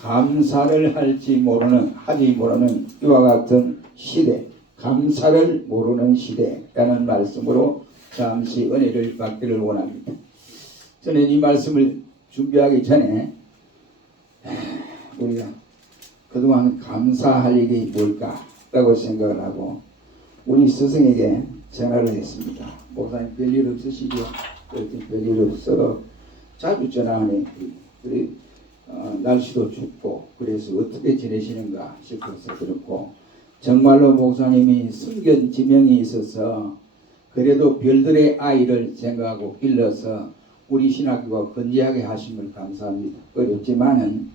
감사를 하지 모르는 이와 같은 시대, 감사를 모르는 시대라는 말씀으로 잠시 은혜를 받기를 원합니다. 저는 이 말씀을 준비하기 전에 우리가 그동안 감사할 일이 뭘까라고 생각을 하고 우리 스승에게 전화를 했습니다. 목사님 별일 없으시죠? 그랬더니 별일 없어. 자주 전화하네. 날씨도 춥고 그래서 어떻게 지내시는가 싶어서 그렇고, 정말로 목사님이 승견 지명이 있어서 그래도 별들의 아이를 생각하고 길러서 우리 신학교가 건재하게 하심을 감사합니다. 어렵지만은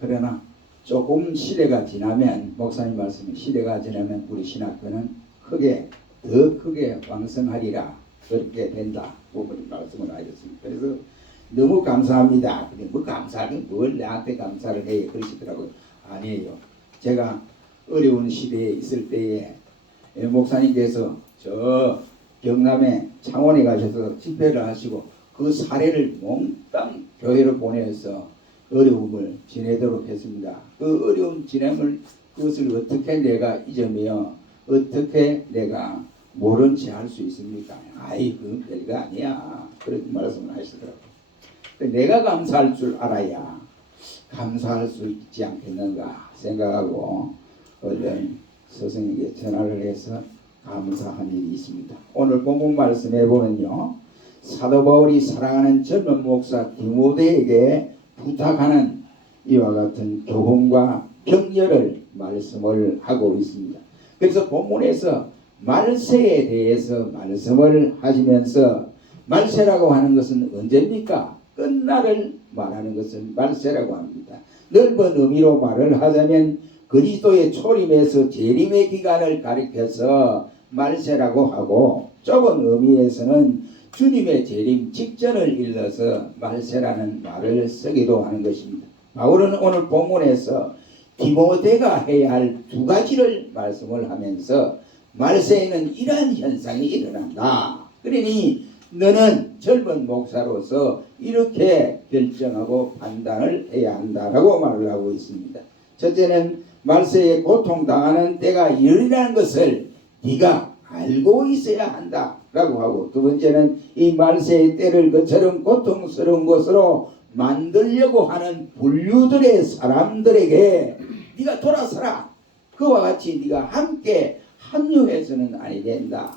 그러나 조금 시대가 지나면, 목사님 말씀에 시대가 지나면 우리 신학교는 더 크게 왕성하리라, 그렇게 된다 부모님 말씀을 하셨습니다. 그래서 너무 감사합니다. 근데 뭐 감사하긴 뭘 나한테 감사를 해 그러시더라고요. 아니에요. 제가 어려운 시대에 있을 때에 목사님께서 저 경남에 창원에 가셔서 집회를 하시고 그 사례를 몽땅 교회로 보내서 어려움을 지내도록 했습니다. 그 어려움 지냄을 그것을 어떻게 내가 잊으며 어떻게 내가 모른 채 할 수 있습니까? 아이 그건 별거 아니야. 그렇게 말씀을 하시더라고요. 내가 감사할 줄 알아야 감사할 수 있지 않겠는가 생각하고 얼른 스승에게 전화를 해서 감사한 일이 있습니다. 오늘 본문 말씀해 보면요, 사도 바울이 사랑하는 젊은 목사 디모데에게 부탁하는 이와 같은 교훈과 격려를 말씀을 하고 있습니다. 그래서 본문에서 말세에 대해서 말씀을 하시면서, 말세라고 하는 것은 언제입니까? 끝날을 말하는 것은 말세라고 합니다. 넓은 의미로 말을 하자면 그리스도의 초림에서 재림의 기간을 가리켜서 말세라고 하고, 좁은 의미에서는 주님의 재림 직전을 일러서 말세라는 말을 쓰기도 하는 것입니다. 바울은 오늘 본문에서 디모데가 해야 할 두 가지를 말씀을 하면서 말세에는 이러한 현상이 일어난다. 그러니 너는 젊은 목사로서 이렇게 결정하고 판단을 해야 한다라고 말을 하고 있습니다. 첫째는 말세에 고통당하는 때가 이르리라는 것을 네가 알고 있어야 한다라고 하고, 두 번째는 이 말세의 때를 그처럼 고통스러운 것으로 만들려고 하는 분류들의 사람들에게 네가 돌아서라. 그와 같이 네가 함께 합류해서는 아니 된다.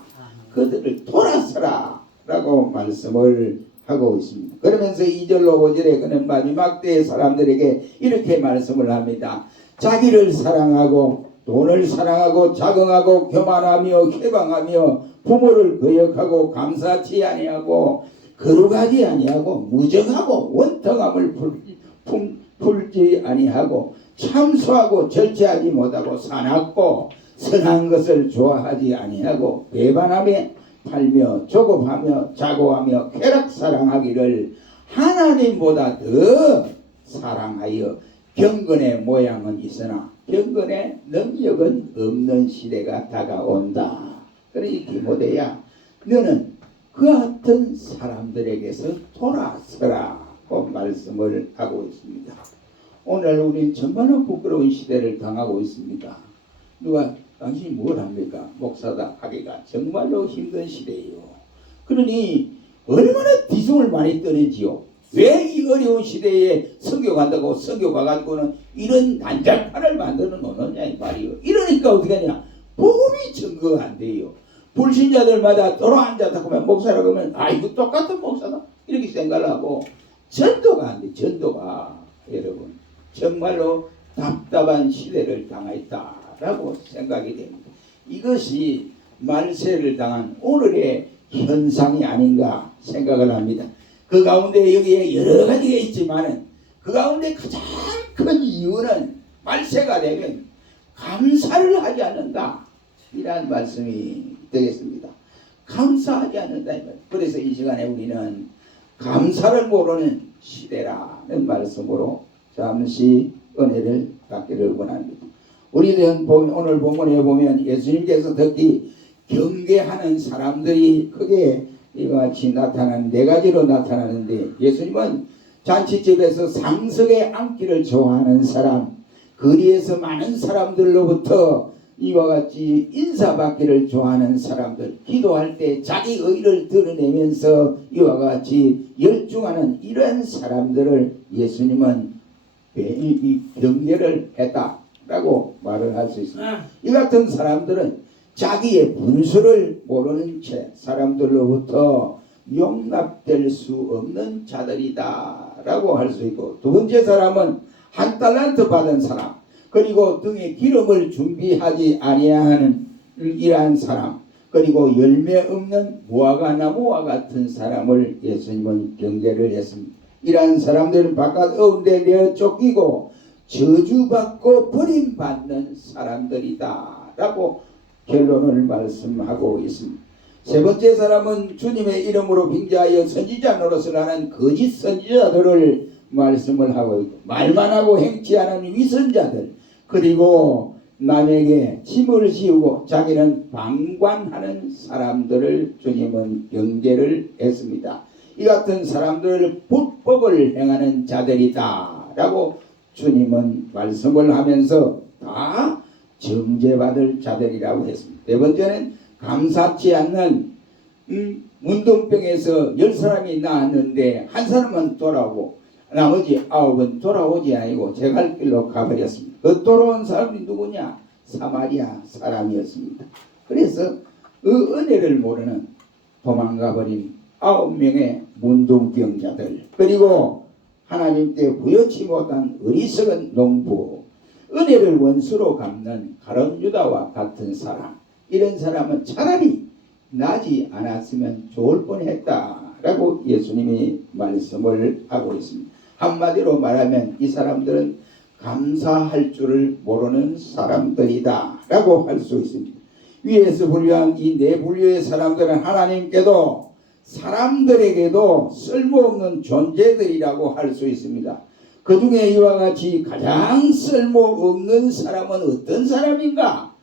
그들을 돌아서라 라고 말씀을 하고 있습니다. 그러면서 2절로 5절에 그는 마지막 때의 사람들에게 이렇게 말씀을 합니다. 자기를 사랑하고 돈을 사랑하고 자긍하고 교만하며 해방하며 부모를 거역하고 감사치 아니하고 거룩하지 아니하고 무정하고 원통함을 풀지 아니하고 참수하고 절제하지 못하고 사납고 선한 것을 좋아하지 아니하고 배반하며 팔며 조급하며 자고하며 쾌락 사랑하기를 하나님보다 더 사랑하여 경건의 모양은 있으나 경건의 능력은 없는 시대가 다가온다. 그러니 디모데야, 너는 그 같은 사람들에게서 돌아서라고 말씀을 하고 있습니다. 오늘 우리는 정말로 부끄러운 시대를 당하고 있습니다. 누가 당신이 뭘 합니까? 목사다 하기가 정말로 힘든 시대예요. 그러니 얼마나 비중을 많이 떠는지요. 왜 이 어려운 시대에 선교 간다고 선교 가가지고는 이런 난장판을 만들어 놓느냐 이 말이요. 이러니까 어떻게 하냐, 복음이 증거가 안 돼요. 불신자들마다 돌아앉았다 보면 목사라고 하면 아 이거 똑같은 목사다 이렇게 생각을 하고 전도가 안 돼. 전도가 여러분 정말로 답답한 시대를 당했다라고 생각이 됩니다. 이것이 말세를 당한 오늘의 현상이 아닌가 생각을 합니다. 그 가운데 여기에 여러 가지가 있지만은 그 가운데 가장 큰 이유는 말세가 되면 감사를 하지 않는다 이란 말씀이 되겠습니다. 감사하지 않는다. 그래서 이 시간에 우리는 감사를 모르는 시대라는 말씀으로 잠시 은혜를 받기를 원합니다. 우리는 오늘 본문에 보면 예수님께서 특히 경계하는 사람들이 크게 이와 같이 나타나는 네 가지로 나타나는데, 예수님은 잔치집에서 상석에 앉기를 좋아하는 사람, 거리에서 많은 사람들로부터 이와 같이 인사받기를 좋아하는 사람들, 기도할 때 자기 의를 드러내면서 이와 같이 열중하는 이런 사람들을 예수님은 경계를 했다라고 말을 할 수 있습니다. 이 같은 사람들은 자기의 분수를 모르는 채 사람들로부터 용납될 수 없는 자들이다라고 할 수 있고, 두 번째 사람은 한 달란트 받은 사람, 그리고 등에 기름을 준비하지 아니하는 이러한 사람, 그리고 열매 없는 무화과 나무와 같은 사람을 예수님은 경계를 했습니다. 이러한 사람들은 바깥 가운데 내어 쫓기고 저주받고 버림받는 사람들이다 라고 결론을 말씀하고 있습니다. 세 번째 사람은 주님의 이름으로 빙자하여 선지자 노릇을 하는 거짓 선지자들을 말씀을 하고 있고, 말만 하고 행치 않은 위선자들, 그리고 남에게 짐을 지우고 자기는 방관하는 사람들을 주님은 경계를 했습니다. 이 같은 사람들을 불법을 행하는 자들이다 라고 주님은 말씀을 하면서 다 정죄받을 자들이라고 했습니다. 네 번째는 감사치 않는 문둥병에서 10사람이 나왔는데 한 사람은 돌아오고 나머지 9은 돌아오지 아니고 제 갈 길로 가버렸습니다. 그 돌아온 사람이 누구냐? 사마리아 사람이었습니다. 그래서 그 은혜를 모르는 도망가버린 9명의 문둥병자들, 그리고 하나님 때 부여치 못한 어리석은 농부, 은혜를 원수로 갚는 가룟 유다와 같은 사람, 이런 사람은 차라리 나지 않았으면 좋을 뻔했다라고 예수님이 말씀을 하고 있습니다. 한마디로 말하면 이 사람들은 감사할 줄을 모르는 사람들이다 라고 할 수 있습니다. 위에서 분류한 이 네 분류의 사람들은 하나님께도 사람들에게도 쓸모없는 존재들이라고 할 수 있습니다. 그 중에 이와 같이 가장 쓸모없는 사람은 어떤 사람인가?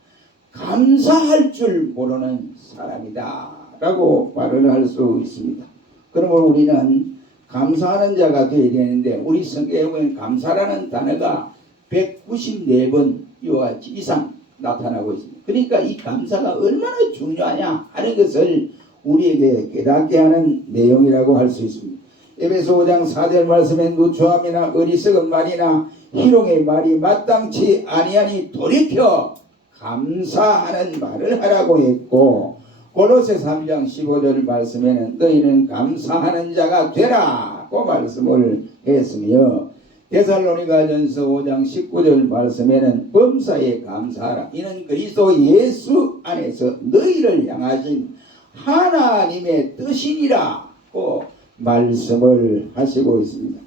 감사할 줄 모르는 사람이다 라고 말을 할 수 있습니다. 그러면 우리는 감사하는 자가 되어야 되는데, 우리 성경에 보면 감사라는 단어가 194번 이와 같이 이상 나타나고 있습니다. 그러니까 이 감사가 얼마나 중요하냐 하는 것을 우리에게 깨닫게 하는 내용이라고 할 수 있습니다. 에베소 5장 4절 말씀에 누추함이나 어리석은 말이나 희롱의 말이 마땅치 아니하니 돌이켜 감사하는 말을 하라고 했고, 고로새 3장 15절 말씀에는 너희는 감사하는 자가 되라고 말씀을 했으며, 데살로니가전서 5장 19절 말씀에는 범사에 감사하라, 이는 그리스도 예수 안에서 너희를 향하신 하나님의 뜻이니라고 말씀을 하시고 있습니다.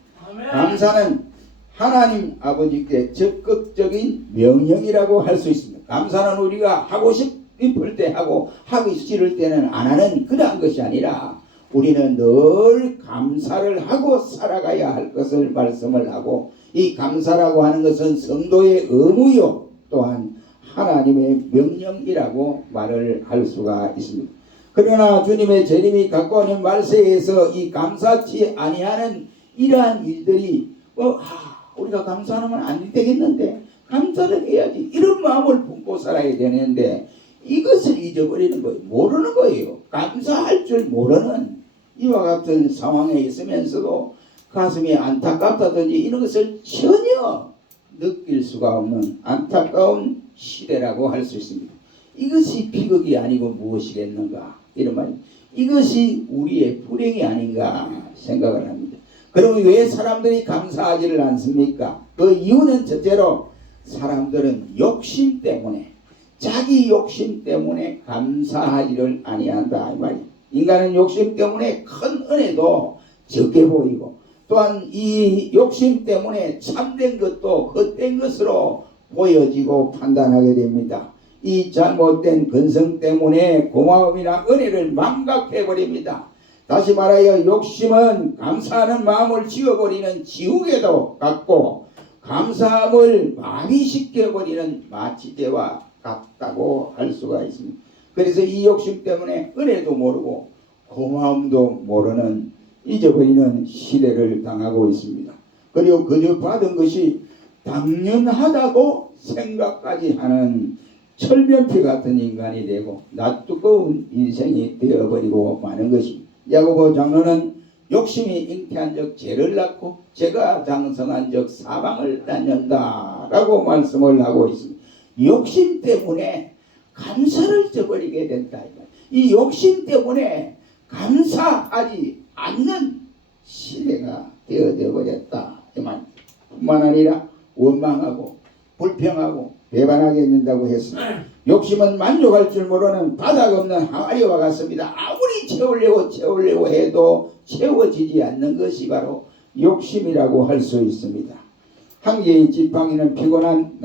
감사는 하나님 아버지께 적극적인 명령이라고 할 수 있습니다. 감사는 우리가 하고 싶을 때 하고 하기 싫을 때는 안 하는 그러한 것이 아니라 우리는 늘 감사를 하고 살아가야 할 것을 말씀을 하고, 이 감사라고 하는 것은 성도의 의무요 또한 하나님의 명령이라고 말을 할 수가 있습니다. 그러나 주님의 재림이 가까우는 말세에서 이 감사치 아니하는 이러한 일들이 우리가 감사하면 안 되겠는데 감사를 해야지, 이런 마음을 품고 살아야 되는데 이것을 잊어버리는 거예요. 모르는 거예요. 감사할 줄 모르는 이와 같은 상황에 있으면서도 가슴이 안타깝다든지 이런 것을 전혀 느낄 수가 없는 안타까운 시대라고 할 수 있습니다. 이것이 비극이 아니고 무엇이겠는가, 이런 말이, 이것이 우리의 불행이 아닌가 생각을 합니다. 그러면 왜 사람들이 감사하지를 않습니까? 그 이유는 첫째로 사람들은 욕심 때문에, 자기 욕심 때문에 감사하지를 아니한다 이 말이에요. 인간은 욕심 때문에 큰 은혜도 적게 보이고, 또한 이 욕심 때문에 참된 것도 헛된 것으로 보여지고 판단하게 됩니다. 이 잘못된 근성 때문에 고마움이나 은혜를 망각해버립니다. 다시 말하여 욕심은 감사하는 마음을 지워버리는 지우개도 같고, 감사함을 마비시켜버리는 마취제와 같다고 할 수가 있습니다. 그래서 이 욕심 때문에 은혜도 모르고 고마움도 모르는 잊어버리는 시대를 당하고 있습니다. 그리고 그저 받은 것이 당연하다고 생각까지 하는 철면피 같은 인간이 되고 낯뜨거운 인생이 되어버리고 마는 것입니다. 야고보 장로는 욕심이 잉태한 적 죄를 낳고 죄가 장성한 적 사망을 낳는다 라고 말씀을 하고 있습니다. 욕심 때문에 감사를 저버리게 된다. 이 욕심 때문에 감사하지 않는 시대가 되어져 버렸다. 뿐만 아니라 원망하고 불평하고 배반하게 된다고 했습니다. 욕심은 만족할 줄 모르는 바닥 없는 항아리와 같습니다. 아무리 채우려고 해도 채워지지 않는 것이 바로 욕심이라고 할 수 있습니다. 한 개의 지팡이는 피곤한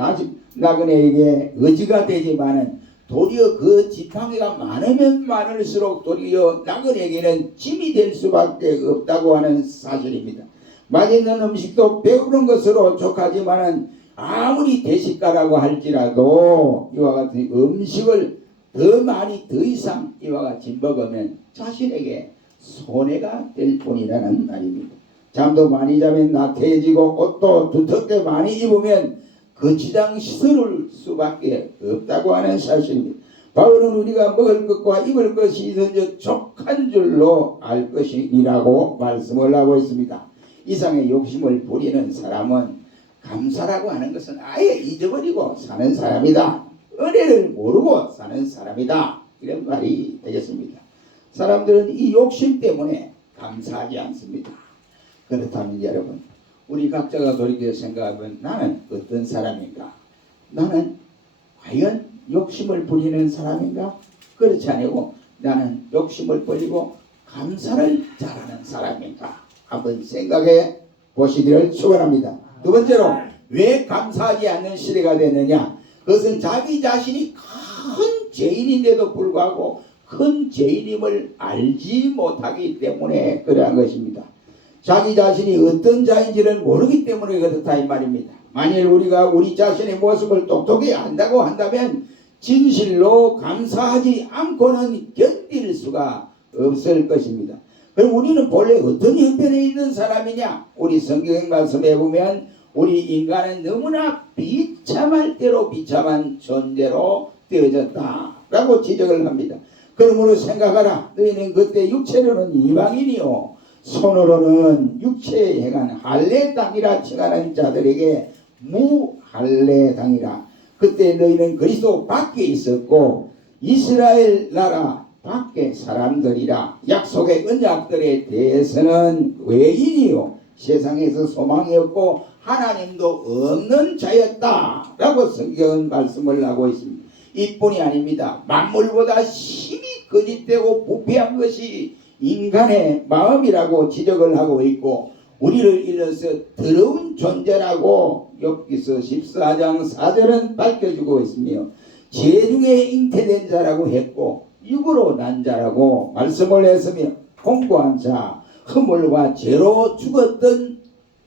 나그네에게 의지가 되지만은 도리어 그 지팡이가 많으면 많을수록 도리어 나그네에게는 짐이 될 수밖에 없다고 하는 사실입니다. 맛있는 음식도 배우는 것으로 족하지만은 아무리 대식가라고 할지라도 이와 같은 음식을 더 많이 더 이상 이와 같이 먹으면 자신에게 손해가 될 뿐이라는 말입니다. 잠도 많이 자면 나태해지고 옷도 두텁게 많이 입으면 거치장 시설을 수밖에 없다고 하는 사실입니다. 바울은 우리가 먹을 것과 입을 것이 있은즉 족한 줄로 알 것이라고 말씀을 하고 있습니다. 이상의 욕심을 부리는 사람은 감사라고 하는 것은 아예 잊어버리고 사는 사람이다. 은혜를 모르고 사는 사람이다. 이런 말이 되겠습니다. 사람들은 이 욕심 때문에 감사하지 않습니다. 그렇다면 여러분, 우리 각자가 돌이켜 생각하면 나는 어떤 사람인가? 나는 과연 욕심을 부리는 사람인가? 그렇지 아니고 나는 욕심을 버리고 감사를 잘하는 사람인가? 한번 생각해 보시기를 축원합니다. 두 번째로, 왜 감사하지 않는 시대가 되느냐? 그것은 자기 자신이 큰 죄인인데도 불구하고 큰 죄인임을 알지 못하기 때문에 그러한 것입니다. 자기 자신이 어떤 자인지를 모르기 때문에 그렇다 이 말입니다. 만일 우리가 우리 자신의 모습을 똑똑히 안다고 한다면 진실로 감사하지 않고는 견딜 수가 없을 것입니다. 그럼 우리는 본래 어떤 형편에 있는 사람이냐? 우리 성경 말씀에 보면 우리 인간은 너무나 비참할 대로 비참한 존재로 되어졌다 라고 지적을 합니다. 그러므로 생각하라. 너희는 그때 육체로는 이방인이요 손으로는 육체에 행한 할례 당이라 칭하는 자들에게 무할례 당이라. 그때 너희는 그리스도 밖에 있었고 이스라엘 나라 밖에 사람들이라. 약속의 언약들에 대해서는 외인이요 세상에서 소망이 없고 하나님도 없는 자였다 라고 성경은 말씀을 하고 있습니다. 이뿐이 아닙니다. 만물보다 심히 거짓되고 부패한 것이 인간의 마음이라고 지적을 하고 있고 우리를 일러서 더러운 존재라고 욥기서 14장 4절은 밝혀주고 있으며 죄 중에 잉태된 자라고 했고 육으로 난 자라고 말씀을 했으며 공고한 자, 허물과 죄로 죽었던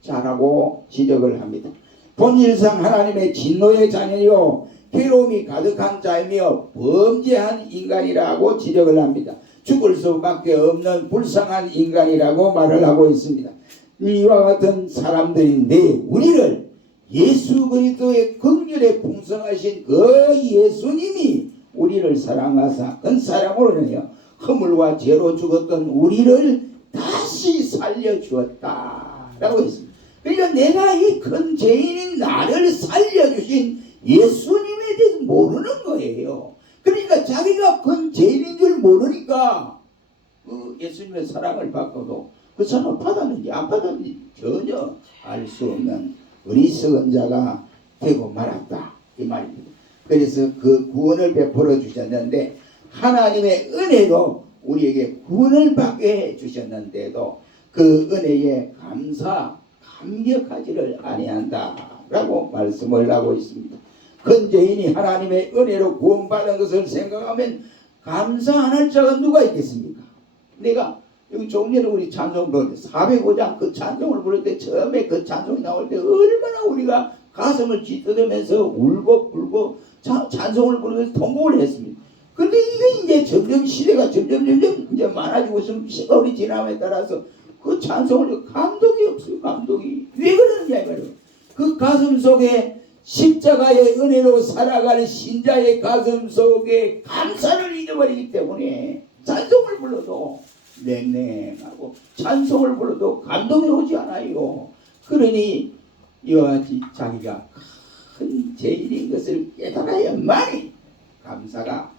자라고 지적을 합니다. 본질상 하나님의 진노의 자녀요 괴로움이 가득한 자이며 범죄한 인간이라고 지적을 합니다. 죽을 수밖에 없는 불쌍한 인간이라고 말을 하고 있습니다. 이와 같은 사람들인데 우리를 예수 그리스도의 긍휼에 풍성하신 그 예수님이 우리를 사랑하사 은 사랑으로 인하여 허물과 죄로 죽었던 우리를 다시 살려주었다 라고 했습니다. 그러니까 내가 이 큰 죄인인 나를 살려주신 예수님에 대해서 모르는 거예요. 그러니까 자기가 큰 죄인인 줄 모르니까 그 예수님의 사랑을 받고도 그 사랑을 받았는지 안 받았는지 전혀 알 수 없는 어리석은 자가 되고 말았다 이 말입니다. 그래서 그 구원을 베풀어 주셨는데 하나님의 은혜로 우리에게 구원을 받게 해 주셨는데도 그 은혜에 감격하지를 아니한다 라고 말씀을 하고 있습니다. 큰 죄인이 하나님의 은혜로 구원받은 것을 생각하면 감사 안 할 자가 누가 있겠습니까? 내가 여기 조금 전에 우리 찬송 부를 때 405장 그 찬송을 부를 때 처음에 그 찬송이 나올 때 얼마나 우리가 가슴을 쥐뜯으면서 울고 불고 찬송을 부르면서 통곡을 했습니다. 근데 이게 이제 점점 시대가 점점 이제 많아지고 있으면 시간이 지남에 따라서 그 찬송을 감동이 없어요. 감동이 왜 그러느냐 이 말이에요. 그 가슴 속에 십자가의 은혜로 살아가는 신자의 가슴 속에 감사를 잊어버리기 때문에 찬송을 불러도 냉랭하고 찬송을 불러도 감동이 오지 않아요. 그러니 이와 같이 자기가 큰 죄인인 것을 깨달아야만이 감사가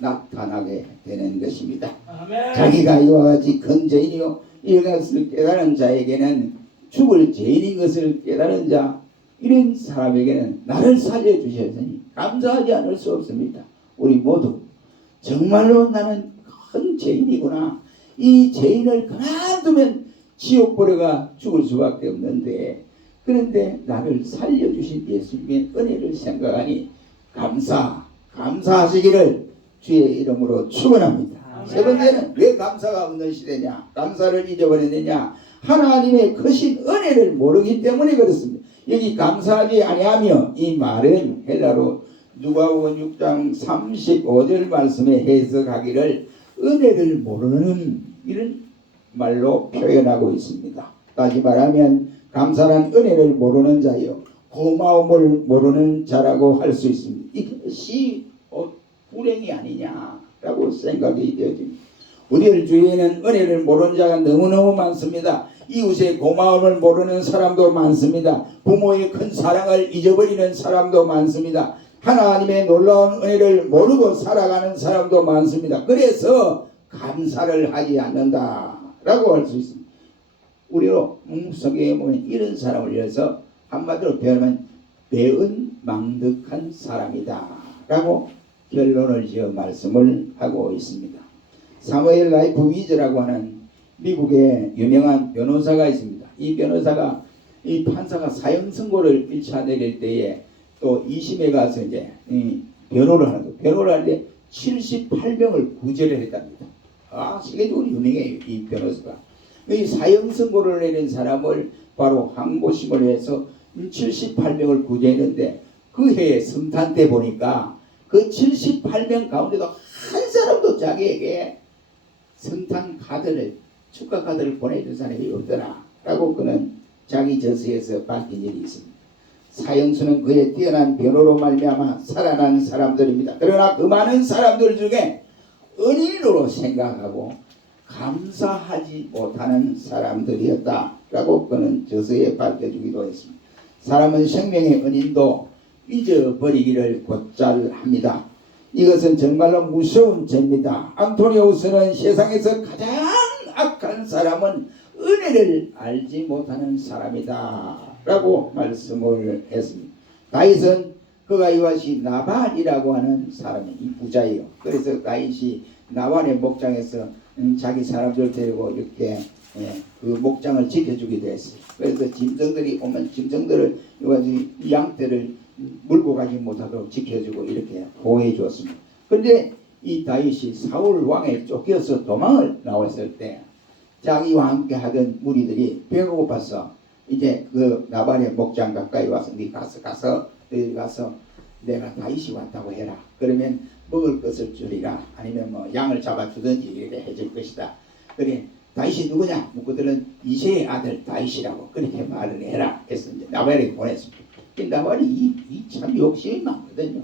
나타나게 되는 것입니다. 아멘. 자기가 이와 같이 큰 죄인이요 이것을 깨달은 자에게는 죽을 죄인인 것을 깨달은 자 이런 사람에게는 나를 살려주셨으니 감사하지 않을 수 없습니다. 우리 모두 정말로 나는 큰 죄인이구나. 이 죄인을 그만두면 지옥 보려가 죽을 수밖에 없는데 그런데 나를 살려주신 예수님의 은혜를 생각하니 감사하시기를 주의 이름으로 축원합니다. 세 번째는 왜 감사가 없는 시대냐? 감사를 잊어버렸느냐? 하나님의 크신 은혜를 모르기 때문에 그렇습니다. 여기 감사하지 아니하며 이 말은 헬라로 누가복음 6장 35절 말씀에 해석하기를 은혜를 모르는 이런 말로 표현하고 있습니다. 다시 말하면 감사란 은혜를 모르는 자요 고마움을 모르는 자라고 할 수 있습니다. 이것이 불행이 아니냐라고 생각이 되어집니다. 우리들 주위에는 은혜를 모르는 자가 너무너무 많습니다. 이웃의 고마움을 모르는 사람도 많습니다. 부모의 큰 사랑을 잊어버리는 사람도 많습니다. 하나님의 놀라운 은혜를 모르고 살아가는 사람도 많습니다. 그래서 감사를 하지 않는다라고 할 수 있습니다. 우리로 성경에 보면 이런 사람을 위해서 한마디로 표현하면 배은망덕한 사람이다 라고 결론을 지어 말씀을 하고 있습니다. 사무엘 라이프 위즈라고 하는 미국의 유명한 변호사가 있습니다. 이 변호사가 이 판사가 사형 선고를 1차 내릴 때에 또 2심에 가서 이제 변호를 하는 거예요. 변호를 하는데 78명을 구제를 했답니다. 세계적으로 유명해요. 이 변호사가. 이 사형 선고를 내린 사람을 바로 항고심을 해서 78명을 구제했는데 그 해에 성탄 때 보니까 그 78명 가운데도 한 사람도 자기에게 성탄 카드를 축하 카드를 보내준 사람이 없더라 라고 그는 자기 저서에서 밝힌 일이 있습니다. 사형수는 그의 뛰어난 변호로 말미암아 살아난 사람들입니다. 그러나 그 많은 사람들 중에 은인으로 생각하고 감사하지 못하는 사람들이었다라고 그는 저서에 밝혀주기도 했습니다. 사람은 생명의 은인도 잊어버리기를 곧잘 합니다. 이것은 정말로 무서운 죄입니다. 안토니우스는 세상에서 가장 악한 사람은 은혜를 알지 못하는 사람이다 라고 말씀을 했습니다. 다윗은 그가 이와 같이 나발이라고 하는 사람이 이 부자예요. 그래서 다윗이 나발의 목장에서 자기 사람들 데리고 이렇게 그 목장을 지켜주기도 했어요. 그래서 짐승들이 오면 짐승들을 이와 같이 양떼를 물고 가지 못하도록 지켜주고 이렇게 보호해 주었습니다. 그런데 이 다윗이 사울 왕에 쫓겨서 도망을 나왔을 때 자기와 함께 하던 무리들이 배가 고파서 이제 그 나발의 목장 가까이 와서 네 가서 내가 다윗이 왔다고 해라. 그러면 먹을 것을 주리라. 아니면 뭐 양을 잡아주든지 이렇게 해줄 것이다. 그래 다윗이 누구냐? 그들은 이새의 아들 다윗이라고 그렇게 말을 해라. 해서 이제 나발에게 보냈습니다. 나발이 참 욕심이 많거든요.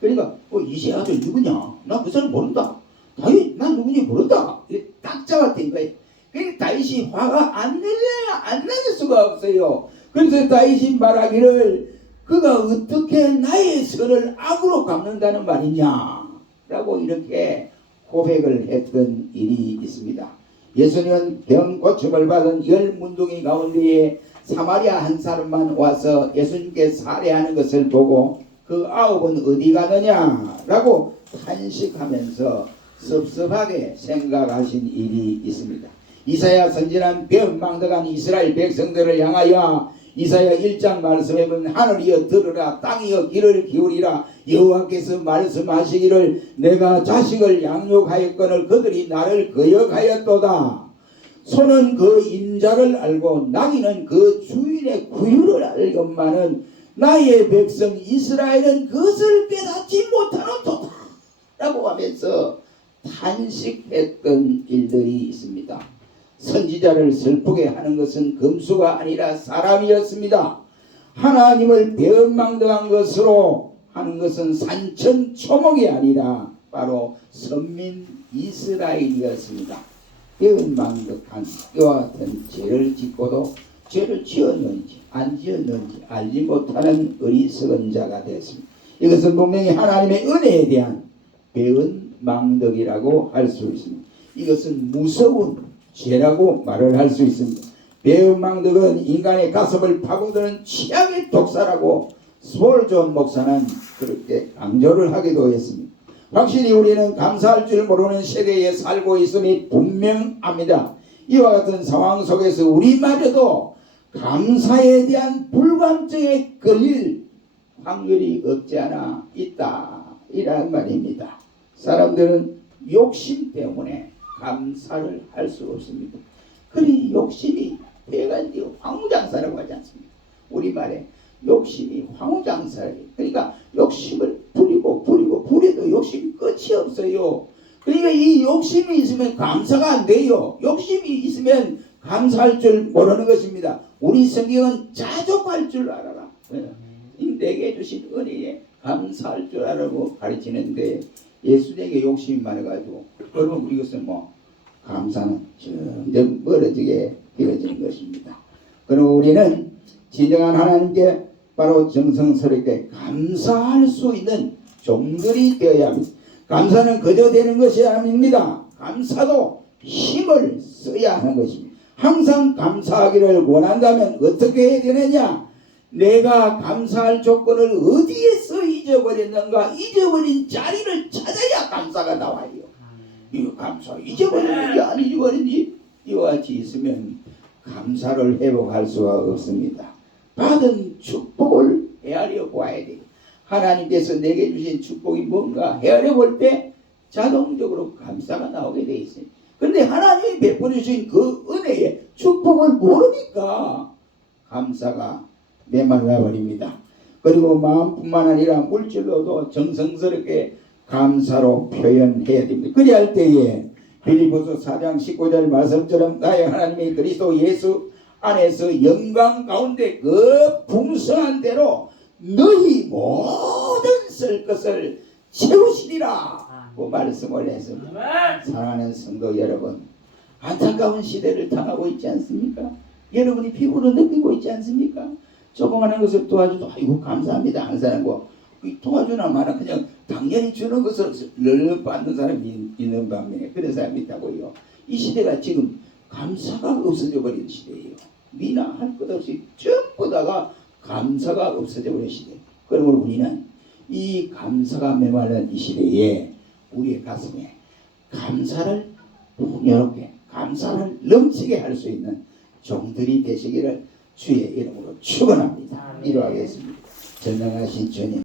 그러니까 이새의 아들 누구냐? 나 그 사람 모른다. 다윗 난 누군지 모른다. 딱 잡았던 거예요. 그러니까 다윗이 화가 안 날 수가 없어요. 그래서 다윗이 말하기를 그가 어떻게 나의 선을 악으로 갚는다는 말이냐 라고 이렇게 고백을 했던 일이 있습니다. 예수님은 병 고침을 받은 10문둥이 가운데에 사마리아 한 사람만 와서 예수님께 살해하는 것을 보고 그 9은 어디 가느냐 라고 탄식하면서 섭섭하게 생각하신 일이 있습니다. 이사야 선지자는 배은망덕한 이스라엘 백성들을 향하여 이사야 1장 말씀에 보면 하늘이여 들으라 땅이여 귀를 기울이라 여호와께서 말씀하시기를 내가 자식을 양육하였거늘 그들이 나를 거역하였도다. 소는 그 인자를 알고 나귀는 그 주인의 구유를 알건만은 나의 백성 이스라엘은 그것을 깨닫지 못하노도다 라고 하면서 탄식했던 일들이 있습니다. 선지자를 슬프게 하는 것은 금수가 아니라 사람이었습니다. 하나님을 배은망덕한 것으로 하는 것은 산천초목이 아니라 바로 선민 이스라엘이었습니다. 배은망덕한 이와 같은 죄를 짓고도 죄를 지었는지 안 지었는지 알지 못하는 어리석은 자가 되었습니다. 이것은 분명히 하나님의 은혜에 대한 배은망덕이라고 할 수 있습니다. 이것은 무서운 죄라고 말을 할 수 있습니다. 배은망덕은 인간의 가슴을 파고드는 취약의 독사라고 스몰존 목사는 그렇게 강조를 하기도 했습니다. 확실히 우리는 감사할 줄 모르는 세대에 살고 있음이 분명합니다. 이와 같은 상황 속에서 우리마저도 감사에 대한 불감증에 걸릴 확률이 없지 않아 있다 이란 말입니다. 사람들은 욕심 때문에 감사를 할 수 없습니다. 그리 욕심이 배가지고 황무장사라고 하지 않습니까? 우리말에 욕심이 황무장사예요. 그러니까 욕심을 부려도 욕심이 끝이 없어요. 그러니까 이 욕심이 있으면 감사가 안 돼요. 욕심이 있으면 감사할 줄 모르는 것입니다. 우리 성경은 자족할 줄 알아라. 내게 주신 은혜에 감사할 줄 알라고 가르치는데 예수님에게 욕심이 많아가지고 여러분 이것은 감사는 점점 멀어지게 되어지는 것입니다. 그럼 우리는 진정한 하나님께 바로 정성스럽게 감사할 수 있는 종들이 되어야 합니다. 감사는 그저 되는 것이 아닙니다. 감사도 힘을 써야 하는 것입니다. 항상 감사하기를 원한다면 어떻게 해야 되느냐? 내가 감사할 조건을 어디에서 잊어버렸는가? 잊어버린 자리를 찾아야 감사가 나와요. 이거 감사 잊어버렸는지 안 잊어버린지 이와 같이 있으면 감사를 회복할 수가 없습니다. 받은 축복을 헤아려 보아야 돼요. 하나님께서 내게 주신 축복이 뭔가 헤아려 볼 때 자동적으로 감사가 나오게 돼 있어요. 그런데 하나님이 베풀어 주신 그 은혜의 축복을 모르니까 감사가 메말라 버립니다. 그리고 마음뿐만 아니라 물질로도 정성스럽게 감사로 표현해야 됩니다. 그리 할 때에 빌립보서 4장 19절 말씀처럼 나의 하나님이 그리스도 예수 안에서 영광 가운데 그 풍성한 대로 너희 모든 쓸 것을 채우시리라 고 말씀을 했습니다. 사랑하는 성도 여러분, 안타까운 시대를 당하고 있지 않습니까? 여러분이 피부로 느끼고 있지 않습니까? 조그마한 것을 도와줘도 아이고 감사합니다 하는 사람과 도와주나 마나 그냥 당연히 주는 것을 널널 받는 사람이 있는 반면에 그런 사람이 있다고요. 이 시대가 지금 감사가 없어져 버린 시대예요. 미나 할 것 없이 전부 다가 감사가 없어져 버린 시대. 그러면 우리는 이 감사가 메말른 이 시대에 우리의 가슴에 감사를 풍요롭게 감사를 넘치게 할 수 있는 종들이 되시기를 주의 이름으로 축원합니다. 기도하겠습니다. 전능하신 주님,